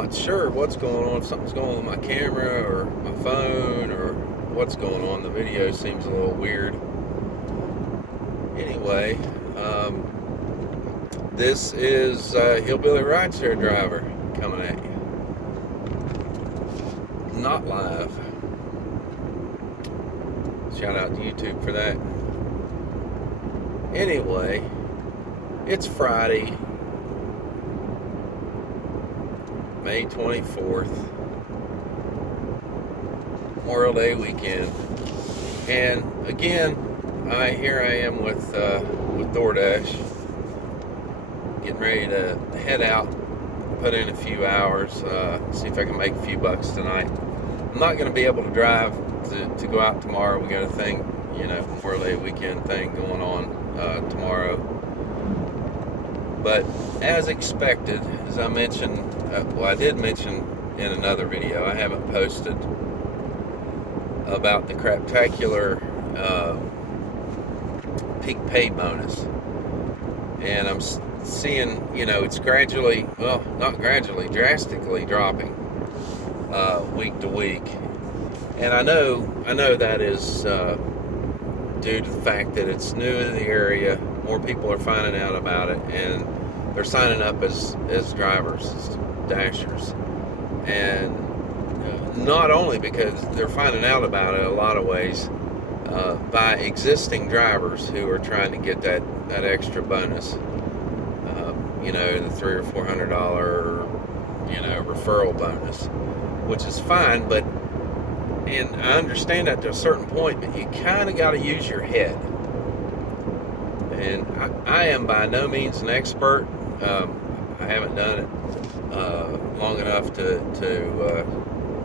not sure what's going on, if something's going on with my camera or my phone or what's going on. The video seems a little weird. Anyway, this is Hillbilly Rideshare driver coming at you. Not live. Shout out to YouTube for that. Anyway, it's Friday, May 24th, Memorial Day weekend, and again, here I am with Doordash, getting ready to head out, put in a few hours, see if I can make a few bucks tonight. I'm not going to be able to drive to go out tomorrow. We got a thing, Memorial Day weekend thing going on tomorrow. But as expected, as I mentioned, I did mention in another video, I haven't posted about the craptacular peak pay bonus. And I'm seeing, it's gradually, well, not gradually, drastically dropping week to week. And I know that is due to the fact that it's new in the area. More people are finding out about it, and they're signing up as drivers, as dashers. And not only because they're finding out about it a lot of ways, by existing drivers who are trying to get that extra bonus, the $300 or $400 referral bonus, which is fine, and I understand that to a certain point, but you kind of got to use your head. And I am by no means an expert. I haven't done it long enough to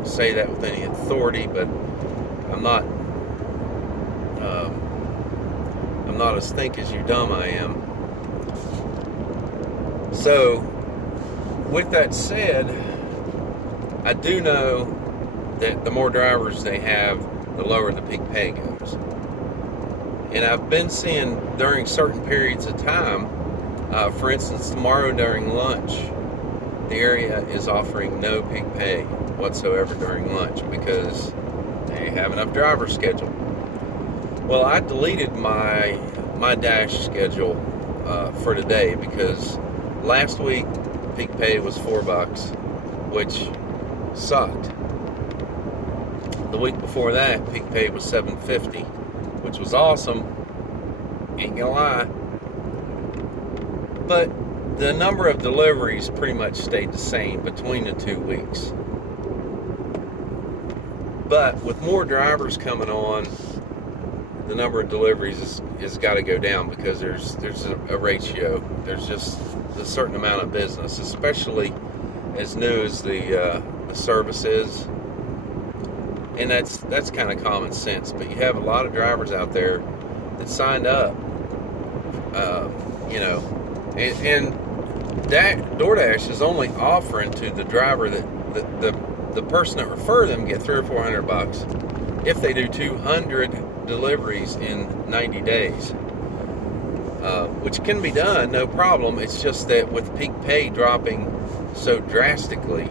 say that with any authority, but I'm not as think as you dumb I am. So with that said, I do know that the more drivers they have, the lower the peak pay goes. And I've been seeing during certain periods of time, for instance, tomorrow during lunch, the area is offering no peak pay whatsoever during lunch because they have enough drivers scheduled. Well, I deleted my dash schedule for today because last week peak pay was $4, which sucked. The week before that, peak pay was $7.50, which was awesome, ain't gonna lie. But the number of deliveries pretty much stayed the same between the 2 weeks. But with more drivers coming on, the number of deliveries is got to go down because there's a ratio. There's just a certain amount of business, especially as new as the service is. And that's kind of common sense, but you have a lot of drivers out there that signed up, and Doordash is only offering to the driver that the person that referred them get $300 or $400 if they do 200 deliveries in 90 days, which can be done, no problem. It's just that with peak pay dropping so drastically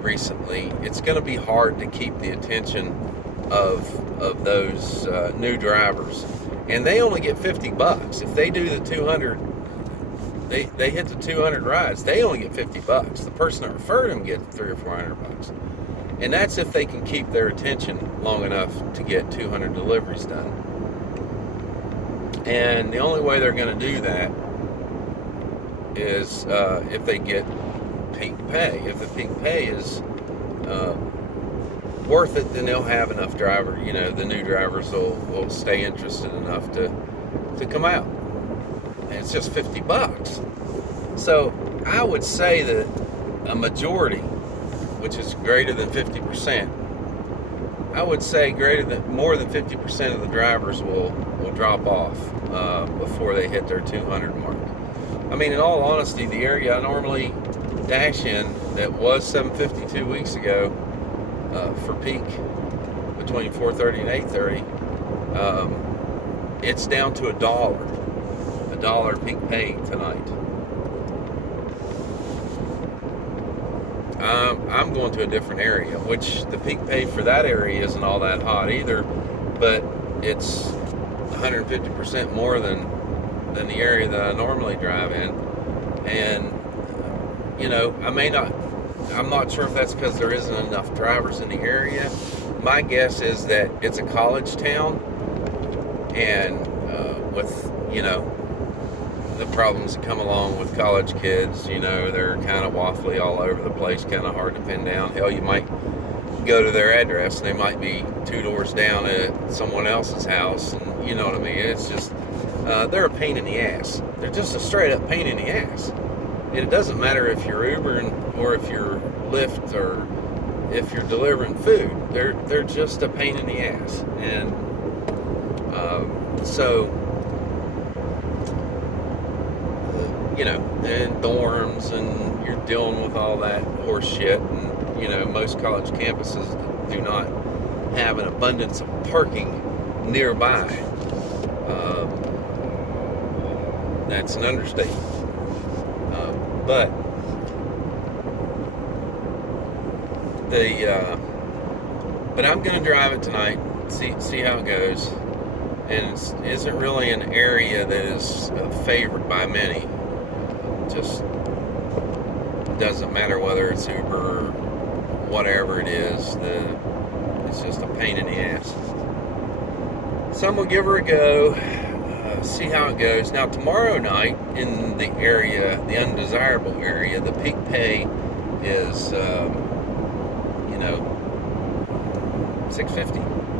recently, it's going to be hard to keep the attention of those new drivers, and they only get $50 if they do the 200. They hit the 200 rides. They only get $50. The person that referred them gets $300 or $400, and that's if they can keep their attention long enough to get 200 deliveries done. And the only way they're going to do that is if they get peak pay. If the peak pay is worth it, then they'll have enough driver. The new drivers will stay interested enough to come out. And it's just $50. So I would say that a majority, which is greater than 50%, I would say more than 50% of the drivers will drop off before they hit their 200 mark. I mean, in all honesty, the area I normally dash in that was $7.50 2 weeks ago for peak between 4:30 and 8:30, it's down to $1 peak pay tonight. I'm going to a different area, which the peak pay for that area isn't all that hot either, but it's 150% more than the area that I normally drive in. And I'm not sure if that's because there isn't enough drivers in the area. My guess is that it's a college town, and with the problems that come along with college kids, they're kind of waffly all over the place, kind of hard to pin down. Hell, you might go to their address and they might be 2 doors down at someone else's house, and you know what I mean. It's just they're a pain in the ass. They're just a straight up pain in the ass. And it doesn't matter if you're Ubering or if you're Lyft or if you're delivering food. They're just a pain in the ass. And and dorms, and you're dealing with all that horse shit. And most college campuses do not have an abundance of parking nearby. That's an understatement. But I'm going to drive it tonight, see how it goes. And it isn't really an area that is favored by many. Just doesn't matter whether it's Uber or whatever it is. It's just a pain in the ass. So I'm going to give her a go, see how it goes. Now tomorrow night in the area, the undesirable area, the peak pay is $650.